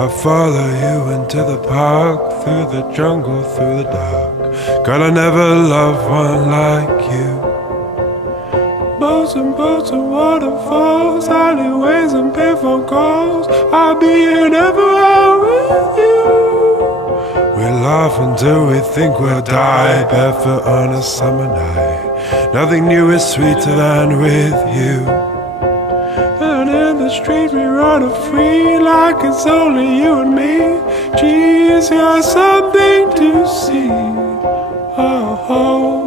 I follow you into the park, through the jungle, through the dark. Girl, I never loved one like you. Boats and waterfalls, alleyways and payphone calls. I'll be here never with you. We laugh until we think we'll die, barefoot on a summer night. Nothing new is sweeter than with you. And in the street we run free, like it's only you and me. Geez, you're something to see. Oh, oh.